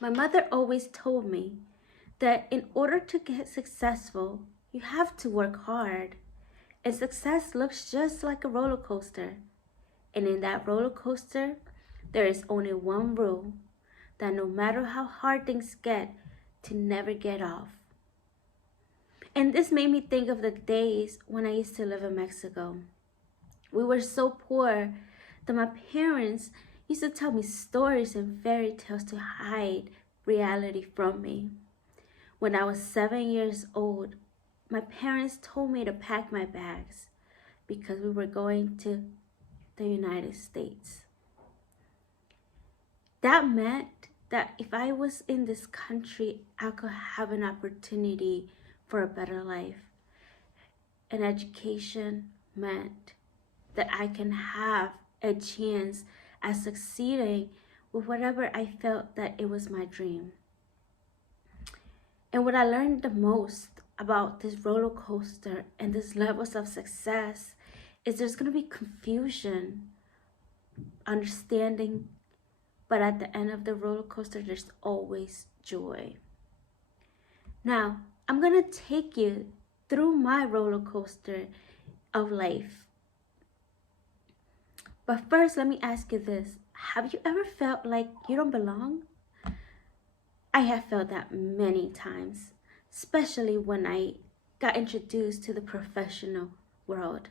My mother always told me that in order to get successful, you have to work hard. And success looks just like a roller coaster. And in that roller coaster, there is only one rule, that no matter how hard things get, to never get off. And this made me think of the days when I used to live in Mexico. We were so poor that my parents used to tell me stories and fairy tales to hide reality from me. When I was 7 years old, my parents told me to pack my bags because we were going to the United States. That meant that if I was in this country, I could have an opportunity for a better life. An education meant that I can have a chance at succeeding with whatever I felt that it was my dream. And what I learned the most about this roller coaster and these levels of success is there's going to be confusion, understanding, but at the end of the roller coaster, there's always joy. Now, I'm going to take you through my roller coaster of life. But first, let me ask you this. Have you ever felt like you don't belong? I have felt that many times, especially when I got introduced to the professional world.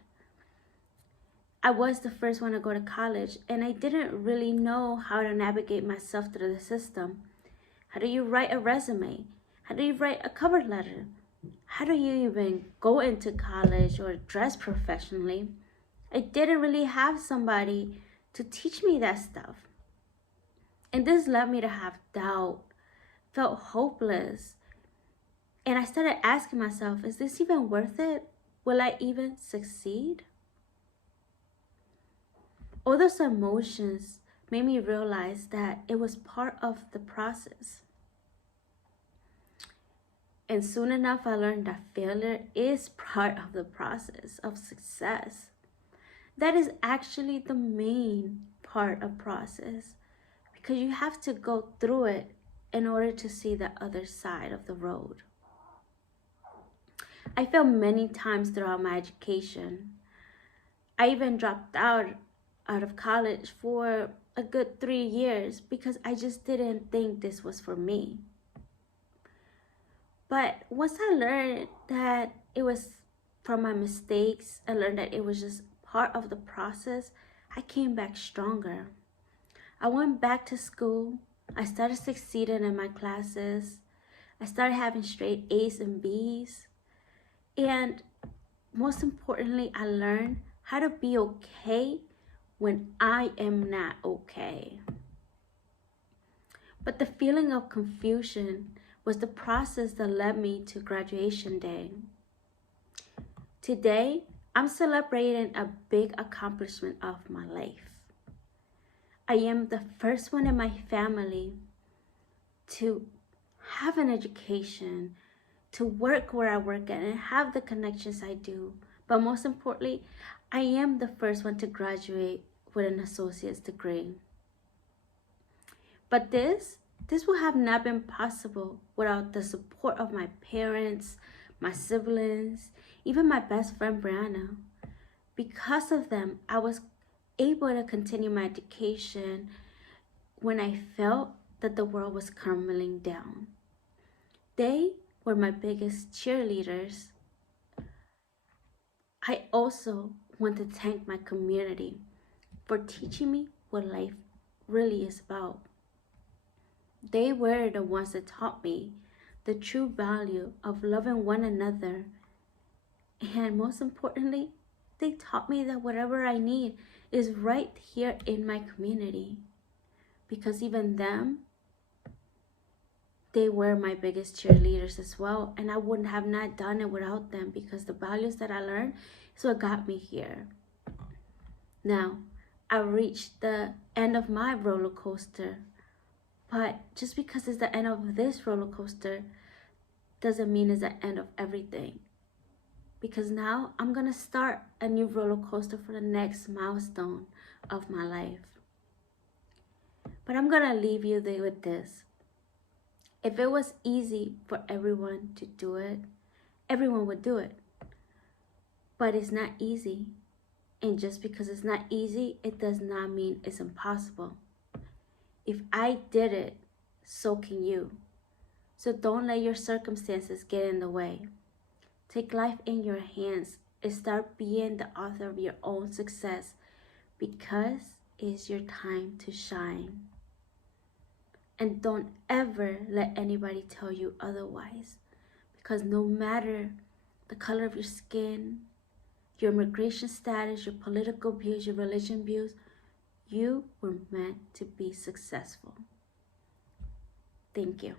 I was the first one to go to college, and I didn't really know how to navigate myself through the system. How do you write a resume? How do you write a cover letter? How do you even go into college or dress professionally? I didn't really have somebody to teach me that stuff. And this led me to have doubt, felt hopeless. And I started asking myself, is this even worth it? Will I even succeed? All those emotions made me realize that it was part of the process. And soon enough, I learned that failure is part of the process of success. That is actually the main part of process, because you have to go through it in order to see the other side of the road. I failed many times throughout my education. I even dropped out of college for a good 3 years because I just didn't think this was for me. But once I learned that it was from my mistakes, I learned that it was just part of the process, I came back stronger. I went back to school. I started succeeding in my classes. I started having straight A's and B's. And most importantly, I learned how to be okay when I am not okay. But the feeling of confusion was the process that led me to graduation day. Today, I'm celebrating a big accomplishment of my life. I am the first one in my family to have an education, to work where I work at, and have the connections I do. But most importantly, I am the first one to graduate with an associate's degree. But this would have not been possible without the support of my parents, my siblings, even my best friend Brianna. Because of them, I was able to continue my education when I felt that the world was crumbling down. They were my biggest cheerleaders. I also want to thank my community for teaching me what life really is about. They were the ones that taught me the true value of loving one another. And most importantly, they taught me that whatever I need is right here in my community. Because even them, they were my biggest cheerleaders as well. And I wouldn't have not done it without them, because the values that I learned is what got me here. Now, I reached the end of my roller coaster. But just because it's the end of this roller coaster doesn't mean it's the end of everything. Because now I'm going to start a new roller coaster for the next milestone of my life. But I'm going to leave you there with this. If it was easy for everyone to do it, everyone would do it. But it's not easy. And just because it's not easy, it does not mean it's impossible. If I did it, so can you. So don't let your circumstances get in the way. Take life in your hands and start being the author of your own success, because it's your time to shine. And don't ever let anybody tell you otherwise, because no matter the color of your skin, your immigration status, your political views, your religion views, you were meant to be successful. Thank you.